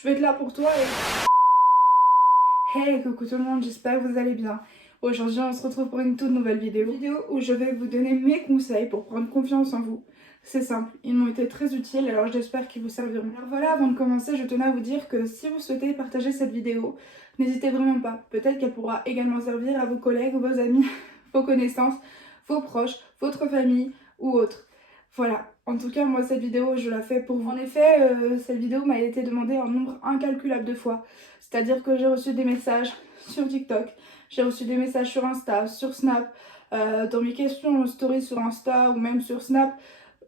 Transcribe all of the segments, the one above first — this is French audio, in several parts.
Je vais être là pour toi Hey, coucou tout le monde, j'espère que vous allez bien. Aujourd'hui, on se retrouve pour une toute nouvelle vidéo où je vais vous donner mes conseils pour prendre confiance en vous. C'est simple, ils m'ont été très utiles, alors j'espère qu'ils vous serviront. Alors voilà, avant de commencer, je tenais à vous dire que si vous souhaitez partager cette vidéo, n'hésitez vraiment pas. Peut-être qu'elle pourra également servir à vos collègues, vos amis, vos connaissances, vos proches, votre famille ou autres. Voilà, en tout cas, moi, cette vidéo, je la fais pour vous. En effet, cette vidéo m'a été demandée un nombre incalculable de fois. C'est-à-dire que j'ai reçu des messages sur TikTok, j'ai reçu des messages sur Insta, sur Snap, dans mes questions stories sur Insta ou même sur Snap,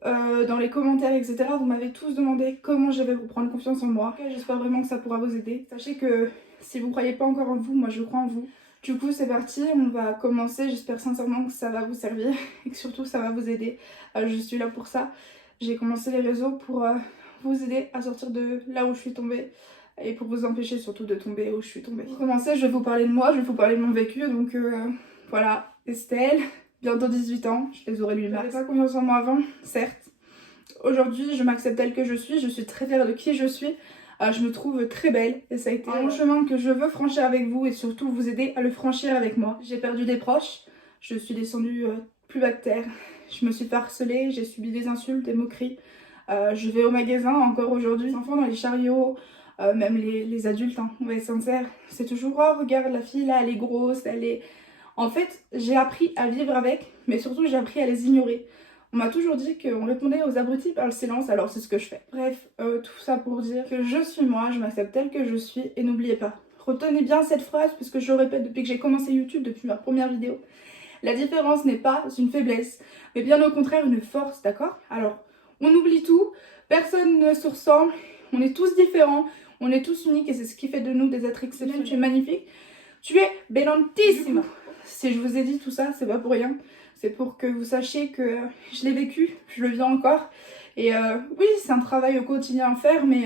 dans les commentaires, etc. Vous m'avez tous demandé comment je vais vous prendre confiance en moi. J'espère vraiment que ça pourra vous aider. Sachez que si vous ne croyez pas encore en vous, moi je crois en vous. Du coup c'est parti, on va commencer. J'espère sincèrement que ça va vous servir et que surtout ça va vous aider. Je suis là pour ça. J'ai commencé les réseaux pour vous aider à sortir de là où je suis tombée. Et pour vous empêcher surtout de tomber où je suis tombée. Pour commencer, je vais vous parler de moi, je vais vous parler de mon vécu. Donc voilà, Estelle, bientôt 18 ans, je les aurais lui mars. J'avais pas confiance en moi avant, certes. Aujourd'hui, je m'accepte telle que je suis très fière de qui je suis. Je me trouve très belle et ça a été un chemin que je veux franchir avec vous et surtout vous aider à le franchir avec moi. J'ai perdu des proches, je suis descendue plus bas de terre, je me suis fait harceler, j'ai subi des insultes, des moqueries. Je vais au magasin encore aujourd'hui, les enfants dans les chariots. Même les adultes, hein, on va être sincère, c'est toujours oh regarde la fille là elle est grosse, elle est... En fait j'ai appris à vivre avec, mais surtout j'ai appris à les ignorer. On m'a toujours dit qu'on répondait aux abrutis par le silence, alors c'est ce que je fais. Bref, tout ça pour dire que je suis moi, je m'accepte telle que je suis et n'oubliez pas, retenez bien cette phrase puisque je le répète depuis que j'ai commencé YouTube, depuis ma première vidéo. La différence n'est pas une faiblesse, mais bien au contraire une force, d'accord? Alors, on oublie tout, personne ne se ressemble, on est tous différents, on est tous uniques et c'est ce qui fait de nous des êtres exceptionnels. Tu es magnifique, tu es bellantissima. Si je vous ai dit tout ça, c'est pas pour rien. C'est pour que vous sachiez que je l'ai vécu, je le vis encore. Et oui, c'est un travail au quotidien à faire, mais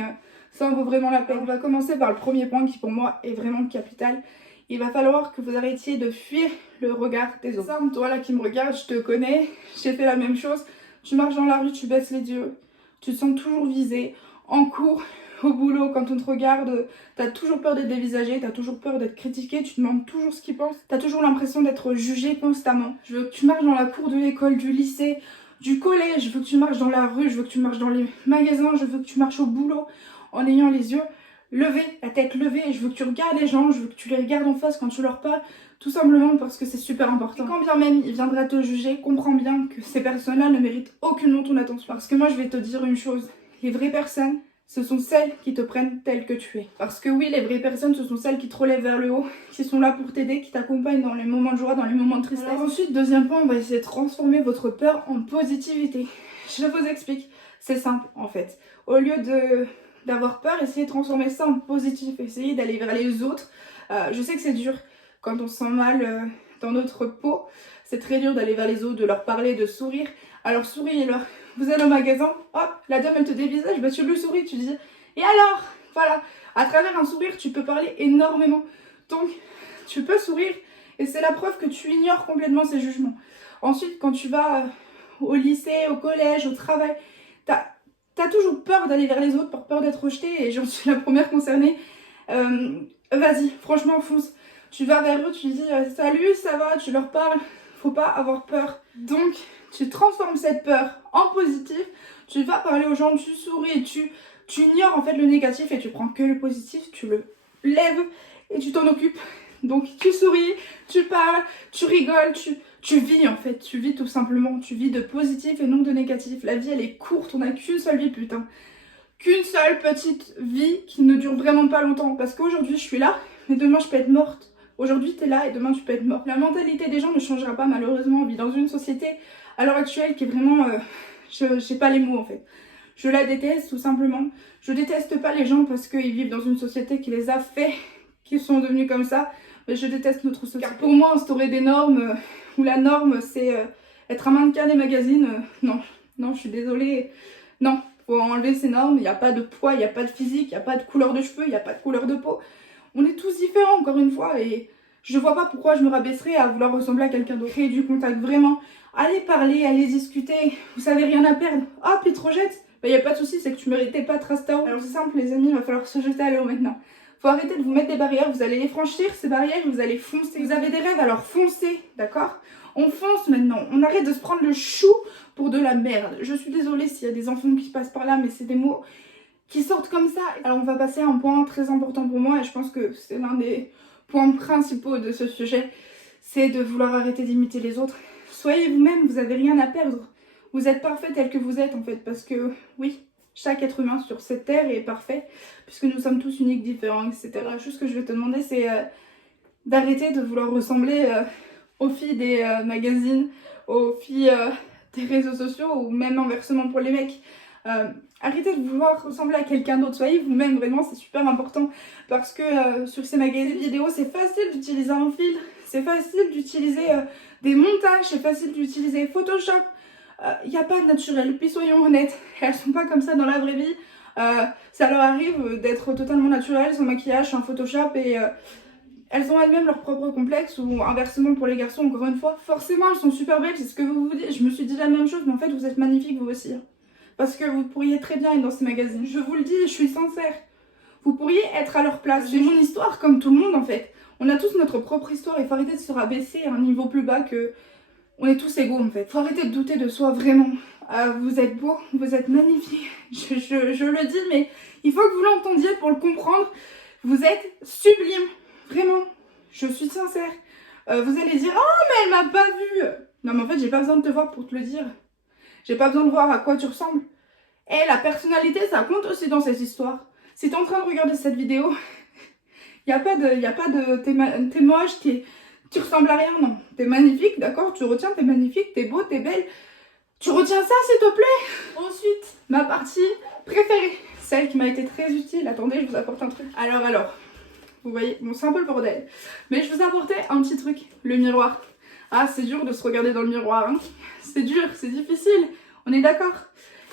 ça en vaut vraiment la peine. On va commencer par le premier point qui pour moi est vraiment capital. Il va falloir que vous arrêtiez de fuir le regard des autres. Sam, toi là qui me regarde, je te connais, j'ai fait la même chose. Tu marches dans la rue, tu baisses les yeux, tu te sens toujours visé. En cours, au boulot, quand on te regarde, t'as toujours peur d'être dévisagé, t'as toujours peur d'être critiqué, tu te demandes toujours ce qu'ils pensent, t'as toujours l'impression d'être jugé constamment. Je veux que tu marches dans la cour de l'école, du lycée, du collège, je veux que tu marches dans la rue, je veux que tu marches dans les magasins, je veux que tu marches au boulot en ayant les yeux levés, la tête levée, et je veux que tu regardes les gens, je veux que tu les regardes en face quand tu leur parles, tout simplement parce que c'est super important. Et quand bien même il viendra te juger, comprends bien que ces personnes-là ne méritent aucunement ton attention. Parce que moi je vais te dire une chose, les vraies personnes, ce sont celles qui te prennent telle que tu es. Parce que oui, les vraies personnes, ce sont celles qui te relèvent vers le haut, qui sont là pour t'aider, qui t'accompagnent dans les moments de joie, dans les moments de tristesse. Alors ensuite, deuxième point, on va essayer de transformer votre peur en positivité. Je vous explique, c'est simple en fait. Au lieu d'avoir peur, essayez de transformer ça en positif, essayez d'aller vers les autres. Je sais que c'est dur quand on se sent mal dans notre peau, c'est très dur d'aller vers les autres, de leur parler, de sourire. Alors souriez-leur. Vous allez au magasin, hop, la dame elle te dévisage, bah tu lui souris, tu dis et alors, voilà, à travers un sourire tu peux parler énormément. Donc tu peux sourire et c'est la preuve que tu ignores complètement ces jugements. Ensuite quand tu vas au lycée, au collège, au travail, t'as toujours peur d'aller vers les autres, par peur d'être rejetée et j'en suis la première concernée. Vas-y, franchement fonce. Tu vas vers eux, tu dis salut, ça va, tu leur parles, faut pas avoir peur. Donc tu transformes cette peur en positif, tu vas parler aux gens, tu souris, tu ignores en fait le négatif et tu prends que le positif, tu le lèves et tu t'en occupes. Donc tu souris, tu parles, tu rigoles, tu vis en fait, tu vis tout simplement, tu vis de positif et non de négatif. La vie elle est courte, on n'a qu'une seule vie putain. Qu'une seule petite vie qui ne dure vraiment pas longtemps. Parce qu'aujourd'hui je suis là, mais demain je peux être morte. Aujourd'hui t'es là et demain tu peux être mort. La mentalité des gens ne changera pas malheureusement. On vit dans une société à l'heure actuelle qui est vraiment... je sais pas les mots en fait. Je la déteste tout simplement. Je déteste pas les gens parce qu'ils vivent dans une société qui les a fait, qui sont devenus comme ça. Mais je déteste notre société. Car pour moi instaurer des normes où la norme c'est être un mannequin des magazines, non, je suis désolée. Non, faut enlever ces normes. Il n'y a pas de poids, il n'y a pas de physique, il n'y a pas de couleur de cheveux, il n'y a pas de couleur de peau. On est tous différents encore une fois et je vois pas pourquoi je me rabaisserais à vouloir ressembler à quelqu'un d'autre. Créer du contact vraiment, allez parler, allez discuter, vous savez rien à perdre. Hop, il te rejette, bah y a pas de souci, c'est que tu méritais pas Trastaro. Alors c'est simple les amis, il va falloir se jeter à l'eau maintenant. Faut arrêter de vous mettre des barrières, vous allez les franchir ces barrières et vous allez foncer. Vous avez des rêves, alors foncez, d'accord? On fonce maintenant, on arrête de se prendre le chou pour de la merde. Je suis désolée s'il y a des enfants qui passent par là, mais c'est des mots qui sortent comme ça. Alors on va passer à un point très important pour moi et je pense que c'est l'un des points principaux de ce sujet, c'est de vouloir arrêter d'imiter les autres. Soyez vous-même, vous n'avez rien à perdre. Vous êtes parfait tel que vous êtes en fait, parce que oui, chaque être humain sur cette terre est parfait, puisque nous sommes tous uniques, différents, etc. La chose que je vais te demander, c'est d'arrêter de vouloir ressembler aux filles des magazines, aux filles des réseaux sociaux, ou même inversement pour les mecs. Arrêtez de vouloir ressembler à quelqu'un d'autre, soyez vous-même, vraiment c'est super important, parce que sur ces magazines vidéo, c'est facile d'utiliser un filtre, c'est facile d'utiliser des montages, c'est facile d'utiliser Photoshop. Il n'y a pas de naturel, puis soyons honnêtes, elles sont pas comme ça dans la vraie vie. Ça leur arrive d'être totalement naturelles, sans maquillage, sans Photoshop, et elles ont elles-mêmes leur propre complexe, ou inversement pour les garçons, encore une fois. Forcément, elles sont super belles, c'est ce que vous vous dites. Je me suis dit la même chose, mais en fait, vous êtes magnifiques vous aussi. Parce que vous pourriez très bien être dans ces magazines. Je vous le dis, je suis sincère. Vous pourriez être à leur place. J'ai mon histoire comme tout le monde, en fait. On a tous notre propre histoire, il faut arrêter de se rabaisser à un niveau plus bas que... On est tous égaux en fait. Faut arrêter de douter de soi vraiment. Vous êtes beau, vous êtes magnifique. Je le dis, mais il faut que vous l'entendiez pour le comprendre. Vous êtes sublime. Vraiment. Je suis sincère. Vous allez dire, oh mais elle m'a pas vue. Non mais en fait j'ai pas besoin de te voir pour te le dire. J'ai pas besoin de voir à quoi tu ressembles. Et la personnalité ça compte aussi dans cette histoire. Si t'es en train de regarder cette vidéo, y a pas de t'es moche, tu ressembles à rien, non. T'es magnifique, d'accord, tu retiens, t'es magnifique, t'es beau, t'es belle. Tu retiens ça, s'il te plaît. Ensuite, ma partie préférée, celle qui m'a été très utile. Attendez, je vous apporte un truc. Alors, vous voyez, bon, c'est un peu le bordel. Mais je vous apportais un petit truc, le miroir. Ah, c'est dur de se regarder dans le miroir, hein. C'est dur, c'est difficile. On est d'accord?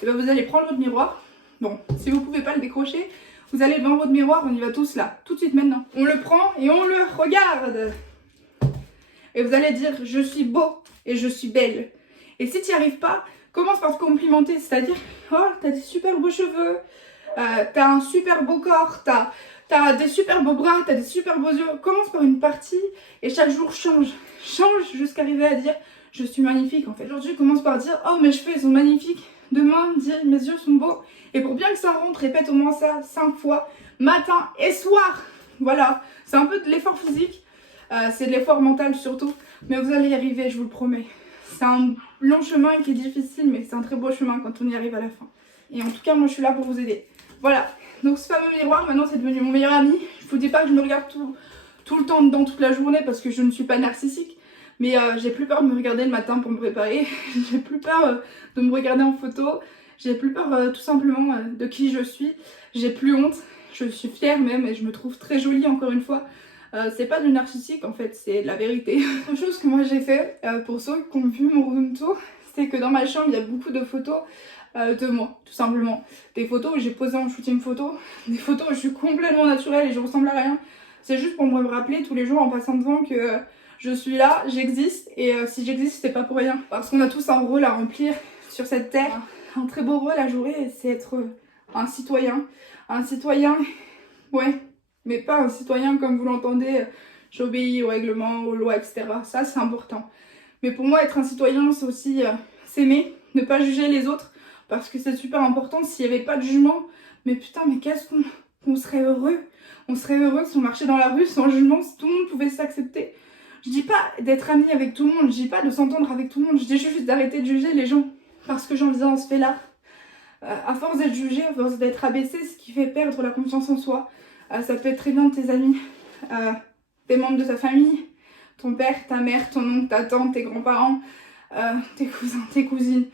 Et bien, vous allez prendre votre miroir. Bon, si vous pouvez pas le décrocher, vous allez devant votre miroir, on y va tous là, tout de suite maintenant. On le prend et on le regarde. Et vous allez dire, je suis beau et je suis belle. Et si tu n'y arrives pas, commence par te complimenter. C'est-à-dire, oh, t'as des super beaux cheveux, t'as un super beau corps, t'as des super beaux bras, t'as des super beaux yeux. Commence par une partie et chaque jour change. Change jusqu'à arriver à dire, je suis magnifique en fait. Aujourd'hui, commence par dire, oh, mes cheveux, ils sont magnifiques. Demain, dire, mes yeux sont beaux. Et pour bien que ça rentre, répète au moins ça 5 fois, matin et soir. Voilà, c'est un peu de l'effort physique. C'est de l'effort mental surtout, mais vous allez y arriver, je vous le promets. C'est un long chemin qui est difficile, mais c'est un très beau chemin quand on y arrive à la fin. Et en tout cas, moi je suis là pour vous aider. Voilà, donc ce fameux miroir, maintenant c'est devenu mon meilleur ami. Je vous dis pas que je me regarde tout le temps dedans, toute la journée, parce que je ne suis pas narcissique. Mais j'ai plus peur de me regarder le matin pour me préparer. J'ai plus peur de me regarder en photo. J'ai plus peur tout simplement de qui je suis. J'ai plus honte. Je suis fière même et je me trouve très jolie encore une fois. C'est pas du narcissique en fait, c'est la vérité. Autre chose que moi j'ai fait, pour ceux qui ont vu mon room tour, c'est que dans ma chambre il y a beaucoup de photos de moi, tout simplement. Des photos où j'ai posé en shooting photo, des photos où je suis complètement naturelle et je ressemble à rien. C'est juste pour me rappeler tous les jours en passant devant que je suis là, j'existe, et si j'existe c'est pas pour rien. Parce qu'on a tous un rôle à remplir sur cette terre, un très beau rôle à jouer, c'est être un citoyen. Un citoyen, ouais. Mais pas un citoyen comme vous l'entendez, j'obéis aux règlements, aux lois, etc. Ça, c'est important. Mais pour moi, être un citoyen, c'est aussi s'aimer, ne pas juger les autres, parce que c'est super important. S'il n'y avait pas de jugement, mais putain, mais qu'est-ce qu'on serait heureux. On serait heureux si on marchait dans la rue sans jugement, si tout le monde pouvait s'accepter. Je dis pas d'être ami avec tout le monde, je dis pas de s'entendre avec tout le monde, je dis juste d'arrêter de juger les gens. Parce que j'en faisant ce fait-là, à force d'être jugé, à force d'être abaissé, ce qui fait perdre la confiance en soi. Ça peut être très bien de tes amis, des membres de ta famille, ton père, ta mère, ton oncle, ta tante, tes grands-parents, tes cousins, tes cousines.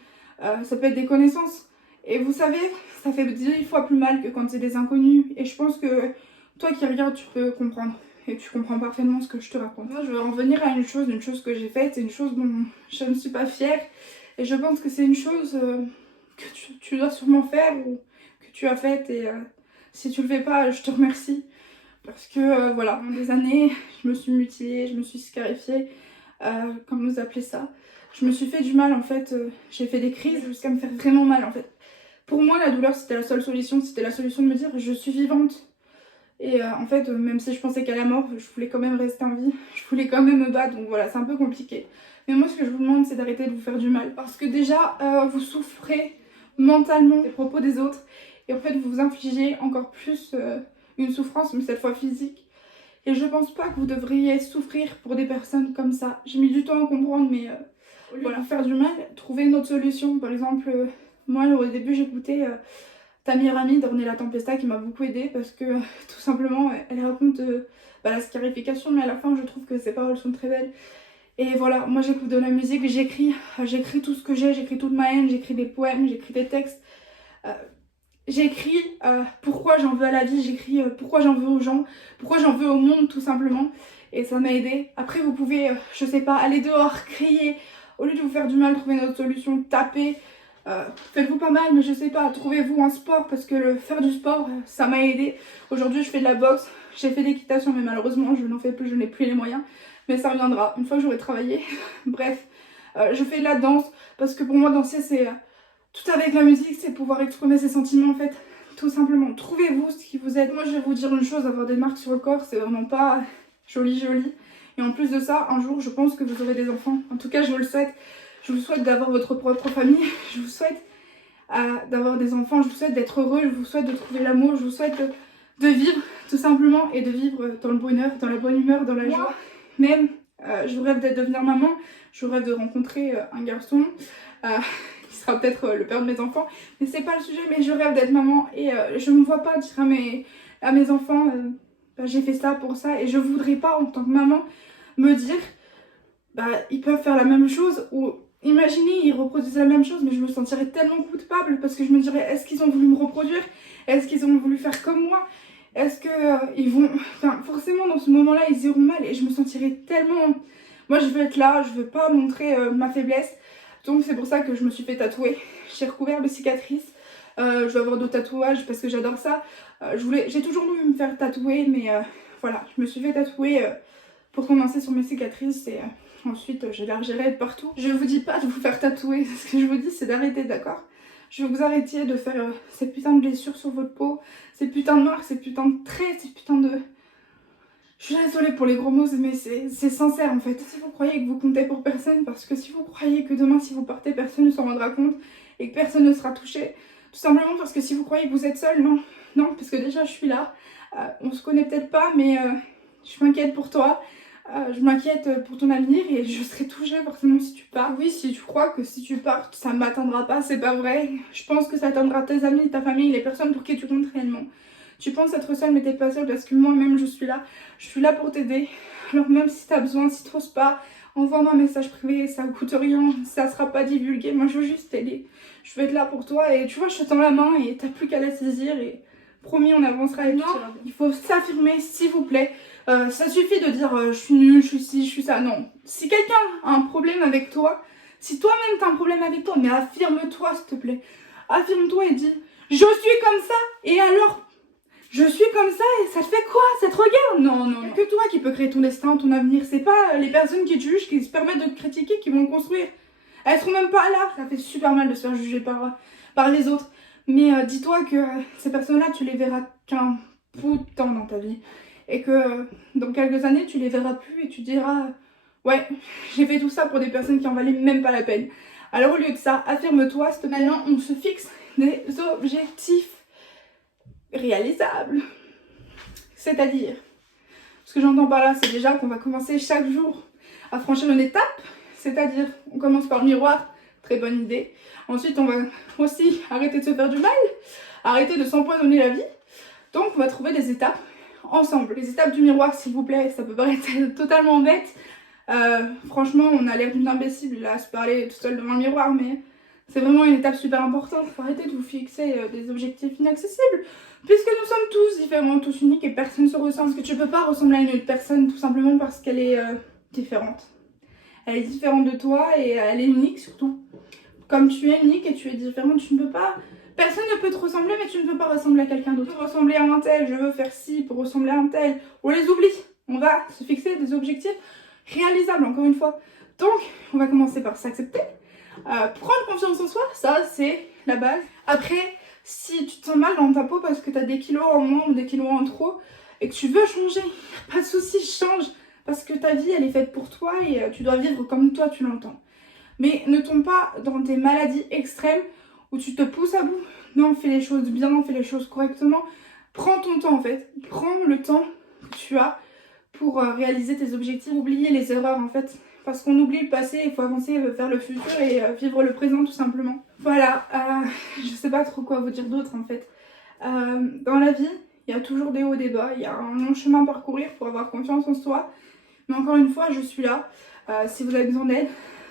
Ça peut être des connaissances. Et vous savez, ça fait 10 fois plus mal que quand c'est des inconnus. Et je pense que toi qui regardes, tu peux comprendre. Et tu comprends parfaitement ce que je te raconte. Moi, je veux en venir à une chose que j'ai faite. C'est une chose dont je ne suis pas fière. Et je pense que c'est une chose que tu dois sûrement faire ou que tu as faite. Et si tu le fais pas, je te remercie. Parce que voilà, pendant des années, je me suis mutilée, je me suis scarifiée, comme vous appelez ça. Je me suis fait du mal en fait, j'ai fait des crises jusqu'à me faire vraiment mal en fait. Pour moi, la douleur, c'était la seule solution. C'était la solution de me dire, je suis vivante. Et en fait, même si je pensais qu'à la mort, je voulais quand même rester en vie. Je voulais quand même me battre, donc voilà, c'est un peu compliqué. Mais moi, ce que je vous demande, c'est d'arrêter de vous faire du mal. Parce que déjà, vous souffrez mentalement des propos des autres. Et en fait, vous vous infligez encore plus une souffrance, mais cette fois physique. Et je pense pas que vous devriez souffrir pour des personnes comme ça. J'ai mis du temps à comprendre, mais au lieu de vous faire du mal, trouvez une autre solution. Par exemple, moi, au début, j'écoutais ta meilleure amie, Dornella Tempesta, qui m'a beaucoup aidée parce que tout simplement, elle raconte la scarification, mais à la fin, je trouve que ses paroles sont très belles. Et voilà, moi j'écoute de la musique, j'écris tout ce que j'écris toute ma haine, j'écris des poèmes, j'écris des textes. J'écris pourquoi j'en veux à la vie, j'écris pourquoi j'en veux aux gens, pourquoi j'en veux au monde tout simplement. Et ça m'a aidé. Après vous pouvez, je sais pas, aller dehors, crier. Au lieu de vous faire du mal, trouver une autre solution, taper. Faites-vous pas mal, mais je sais pas, trouvez-vous un sport parce que faire du sport, ça m'a aidé. Aujourd'hui je fais de la boxe, j'ai fait d'équitation mais malheureusement je n'en fais plus, je n'ai plus les moyens. Mais ça reviendra, une fois que j'aurai travaillé. Bref, je fais de la danse parce que pour moi danser c'est... tout avec la musique, c'est pouvoir exprimer ses sentiments en fait, tout simplement. Trouvez-vous ce qui vous aide. Moi je vais vous dire une chose, avoir des marques sur le corps, c'est vraiment pas joli. Et en plus de ça, un jour je pense que vous aurez des enfants. En tout cas je vous le souhaite. Je vous souhaite d'avoir votre propre famille. Je vous souhaite d'avoir des enfants. Je vous souhaite d'être heureux. Je vous souhaite de trouver l'amour. Je vous souhaite de vivre tout simplement et de vivre dans le bonheur, dans la bonne humeur, dans la joie. Même, je rêve de devenir maman. Je rêve de rencontrer un garçon. Qui sera peut-être le père de mes enfants, mais c'est pas le sujet. Mais je rêve d'être maman et je me vois pas dire à mes enfants j'ai fait ça pour ça, et je voudrais pas en tant que maman me dire ils peuvent faire la même chose, ou imaginez ils reproduisent la même chose, mais je me sentirais tellement coupable parce que je me dirais est-ce qu'ils ont voulu me reproduire, est-ce qu'ils ont voulu faire comme moi, est-ce que ils vont, enfin forcément dans ce moment là ils iront mal et je me sentirais tellement, moi je veux être là, je veux pas montrer ma faiblesse. Donc c'est pour ça que je me suis fait tatouer. J'ai recouvert de cicatrices. Je vais avoir d'autres tatouages parce que j'adore ça. J'ai toujours voulu me faire tatouer, mais voilà, je me suis fait tatouer pour commencer sur mes cicatrices et ensuite j'élargirai de partout. Je vous dis pas de vous faire tatouer, ce que je vous dis c'est d'arrêter, d'accord? Je veux que vous arrêtiez de faire ces putains de blessures sur votre peau, ces putains de marques, ces putains de traits, ces putains de... Je suis désolée pour les gros mots, mais c'est sincère en fait. Si vous croyez que vous comptez pour personne, parce que si vous croyez que demain si vous partez, personne ne s'en rendra compte et que personne ne sera touché, tout simplement parce que si vous croyez que vous êtes seul, non. Non, parce que déjà je suis là, on se connaît peut-être pas, mais je m'inquiète pour toi, je m'inquiète pour ton avenir et je serai touchée forcément si tu pars. Oui, si tu crois que si tu pars, ça ne m'atteindra pas, c'est pas vrai. Je pense que ça atteindra tes amis, ta famille, les personnes pour qui tu comptes réellement. Tu penses être seule mais t'es pas seule parce que moi-même je suis là pour t'aider. Alors même si t'as besoin, si t'oses pas, envoie-moi un message privé, ça coûte rien, ça sera pas divulgué, moi je veux juste t'aider. Je veux être là pour toi et tu vois je te tends la main et t'as plus qu'à la saisir et promis on avancera avec toi. Il faut s'affirmer s'il vous plaît. Ça suffit de dire je suis nulle, je suis ci, je suis ça, non. Si quelqu'un a un problème avec toi, si toi-même t'as un problème avec toi, mais affirme-toi s'il te plaît. Affirme-toi et dis je suis comme ça et alors je suis comme ça et ça te fait quoi? Ça te regarde? Non, non, non. Que toi qui peux créer ton destin, ton avenir. C'est pas les personnes qui te jugent, qui se permettent de te critiquer, qui vont le construire. Elles seront même pas là. Ça fait super mal de se faire juger par les autres. Mais dis-toi que ces personnes-là, tu les verras qu'un bout de temps dans ta vie. Et que dans quelques années, tu les verras plus et tu diras ouais, j'ai fait tout ça pour des personnes qui en valaient même pas la peine. Alors au lieu de ça, affirme-toi. Maintenant, on se fixe des objectifs réalisable. C'est-à-dire, ce que j'entends par là, c'est déjà qu'on va commencer chaque jour à franchir une étape. C'est-à-dire, on commence par le miroir, très bonne idée. Ensuite, on va aussi arrêter de se faire du mal, arrêter de s'empoisonner la vie. Donc, on va trouver des étapes ensemble. Les étapes du miroir, s'il vous plaît, ça peut paraître totalement bête. Franchement, on a l'air d'une imbécile là, à se parler tout seul devant le miroir, mais c'est vraiment une étape super importante. Il faut arrêter de vous fixer des objectifs inaccessibles. Puisque nous sommes tous différents, tous uniques et personne ne se ressemble. Parce que tu peux pas ressembler à une autre personne tout simplement parce qu'elle est différente. Elle est différente de toi et elle est unique surtout. Comme tu es unique et tu es différente, tu ne peux pas... Personne ne peut te ressembler mais tu ne peux pas ressembler à quelqu'un d'autre. Pour ressembler à un tel, je veux faire ci pour ressembler à un tel. On les oublie. On va se fixer des objectifs réalisables encore une fois. Donc on va commencer par s'accepter. Prendre confiance en soi, ça c'est la base. Après, Si tu te sens mal dans ta peau parce que tu as des kilos en moins ou des kilos en trop et que tu veux changer, pas de souci, change. Parce que ta vie, elle est faite pour toi et tu dois vivre comme toi tu l'entends. Mais ne tombe pas dans des maladies extrêmes où tu te pousses à bout. Non, fais les choses bien, fais les choses correctement. Prends ton temps en fait. Prends le temps que tu as pour réaliser tes objectifs. Oublier les erreurs en fait. Parce qu'on oublie le passé, il faut avancer vers le futur et vivre le présent tout simplement. Voilà, je sais pas trop quoi vous dire d'autre en fait. Dans la vie, il y a toujours des hauts et des bas. Il y a un long chemin à parcourir pour avoir confiance en soi. Mais encore une fois, je suis là. Si vous avez besoin d'aide,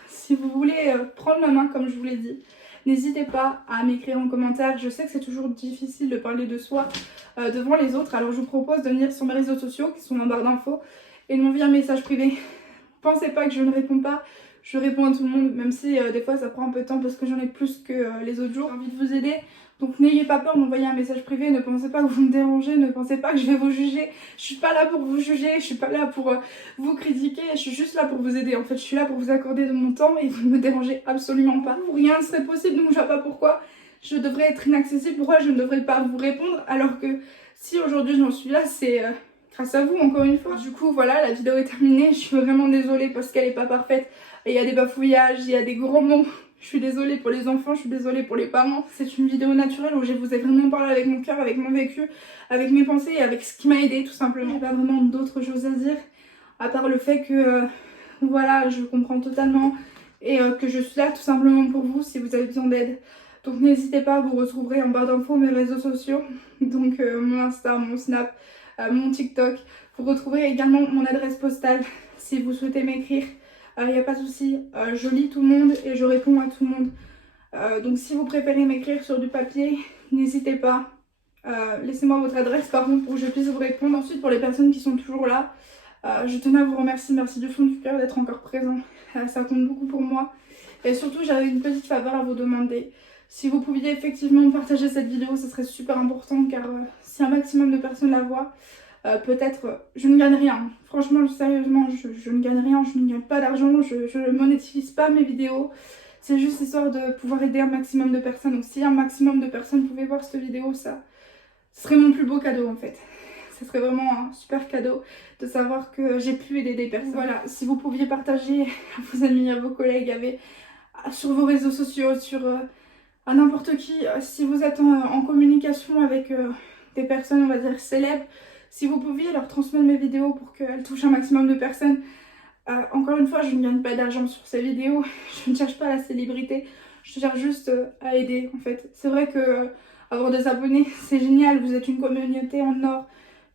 si vous voulez prendre ma main comme je vous l'ai dit, n'hésitez pas à m'écrire en commentaire. Je sais que c'est toujours difficile de parler de soi devant les autres. Alors je vous propose de venir sur mes réseaux sociaux qui sont en barre d'infos et de m'envoyer un message privé. Pensez pas que je ne réponds pas. Je réponds à tout le monde, même si des fois ça prend un peu de temps parce que j'en ai plus que les autres jours. J'ai envie de vous aider. Donc n'ayez pas peur d'envoyer un message privé, ne pensez pas que vous me dérangez, ne pensez pas que je vais vous juger. Je suis pas là pour vous juger, je suis pas là pour vous critiquer, je suis juste là pour vous aider. En fait, je suis là pour vous accorder de mon temps et vous ne me dérangez absolument pas. Rien ne serait possible, donc je vois pas pourquoi je devrais être inaccessible, pourquoi je ne devrais pas vous répondre, alors que si aujourd'hui j'en suis là, c'est grâce à vous encore une fois. Du coup voilà, la vidéo est terminée, je suis vraiment désolée parce qu'elle est pas parfaite. Il y a des bafouillages, il y a des gros mots. Je suis désolée pour les enfants, je suis désolée pour les parents. C'est une vidéo naturelle où je vous ai vraiment parlé avec mon cœur, avec mon vécu, avec mes pensées et avec ce qui m'a aidée tout simplement. J'ai pas vraiment d'autres choses à dire, à part le fait que voilà, je comprends totalement et que je suis là tout simplement pour vous si vous avez besoin d'aide. Donc n'hésitez pas, vous retrouverez en barre d'infos mes réseaux sociaux, donc mon Insta, mon Snap, mon TikTok. Vous retrouverez également mon adresse postale si vous souhaitez m'écrire. Il n'y a pas de souci, je lis tout le monde et je réponds à tout le monde. Donc si vous préférez m'écrire sur du papier, n'hésitez pas. Laissez-moi votre adresse par contre pour que je puisse vous répondre. Ensuite pour les personnes qui sont toujours là, je tenais à vous remercier, merci du fond du cœur d'être encore présent. Ça compte beaucoup pour moi. Et surtout j'avais une petite faveur à vous demander. Si vous pouviez effectivement partager cette vidéo, ce serait super important car si un maximum de personnes la voient, peut-être, je ne gagne rien. Franchement, sérieusement, je ne gagne rien, je ne gagne pas d'argent, je ne monétise pas mes vidéos. C'est juste histoire de pouvoir aider un maximum de personnes. Donc si un maximum de personnes pouvaient voir cette vidéo, ça ce serait mon plus beau cadeau en fait. Ce serait vraiment un super cadeau de savoir que j'ai pu aider des personnes. Voilà, si vous pouviez partager à vos amis, à vos collègues, sur vos réseaux sociaux, à n'importe qui, si vous êtes en communication avec des personnes, on va dire célèbres, si vous pouviez leur transmettre mes vidéos pour qu'elles touchent un maximum de personnes. Encore une fois, je ne gagne pas d'argent sur ces vidéos, je ne cherche pas la célébrité, je cherche juste à aider en fait. C'est vrai que avoir des abonnés, c'est génial, vous êtes une communauté en or,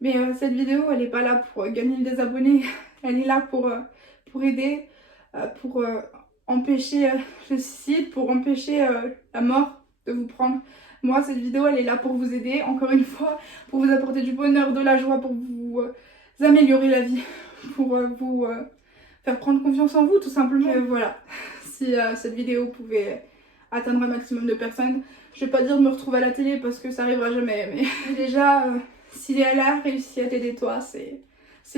mais cette vidéo, elle n'est pas là pour gagner des abonnés, elle est là pour aider, pour empêcher le suicide, pour empêcher la mort de vous prendre. Moi, cette vidéo, elle est là pour vous aider, encore une fois, pour vous apporter du bonheur, de la joie, pour vous améliorer la vie, pour vous faire prendre confiance en vous, tout simplement. Et voilà, si cette vidéo pouvait atteindre un maximum de personnes, je vais pas dire de me retrouver à la télé parce que ça arrivera jamais, mais déjà, si elle a réussi à t'aider toi, c'est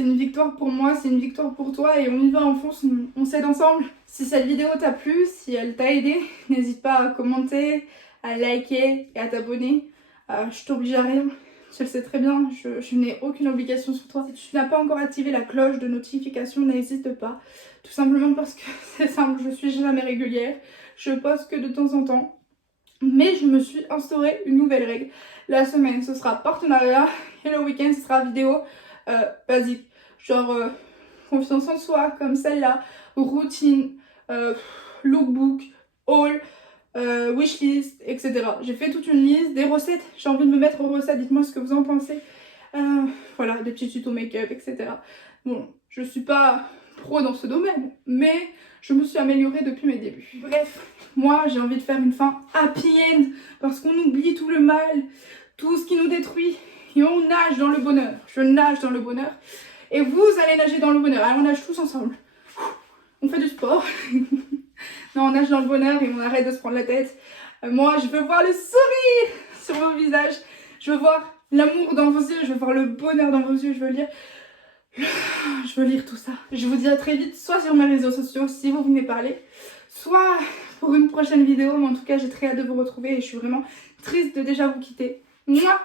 une victoire pour moi, c'est une victoire pour toi et on y va, on fonce, on s'aide ensemble. Si cette vidéo t'a plu, si elle t'a aidé, n'hésite pas à commenter, à liker et à t'abonner. Je t'oblige à rien, je le sais très bien, je n'ai aucune obligation sur toi. Si tu n'as pas encore activé la cloche de notification, n'hésite pas. Tout simplement parce que c'est simple, je suis jamais régulière, je poste que de temps en temps. Mais je me suis instauré une nouvelle règle. La semaine, ce sera partenariat et le week-end, ce sera vidéo basique. Genre confiance en soi, comme celle-là, routine, lookbook, haul, wishlist, etc. J'ai fait toute une liste, des recettes. J'ai envie de me mettre aux recettes, dites-moi ce que vous en pensez. Voilà, des petits tutos make-up, etc. Bon, je suis pas pro dans ce domaine, mais je me suis améliorée depuis mes débuts. Bref, moi j'ai envie de faire une fin happy end parce qu'on oublie tout le mal, tout ce qui nous détruit et on nage dans le bonheur. Je nage dans le bonheur et vous allez nager dans le bonheur. Alors on nage tous ensemble. On fait du sport. Non, on nage dans le bonheur et on arrête de se prendre la tête. Moi je veux voir le sourire sur vos visages. Je veux voir l'amour dans vos yeux. Je veux voir le bonheur dans vos yeux. Je veux lire tout ça. Je vous dis à très vite, soit sur mes réseaux sociaux si vous venez parler, soit pour une prochaine vidéo. Mais en tout cas, j'ai très hâte de vous retrouver et je suis vraiment triste de déjà vous quitter. Mouah.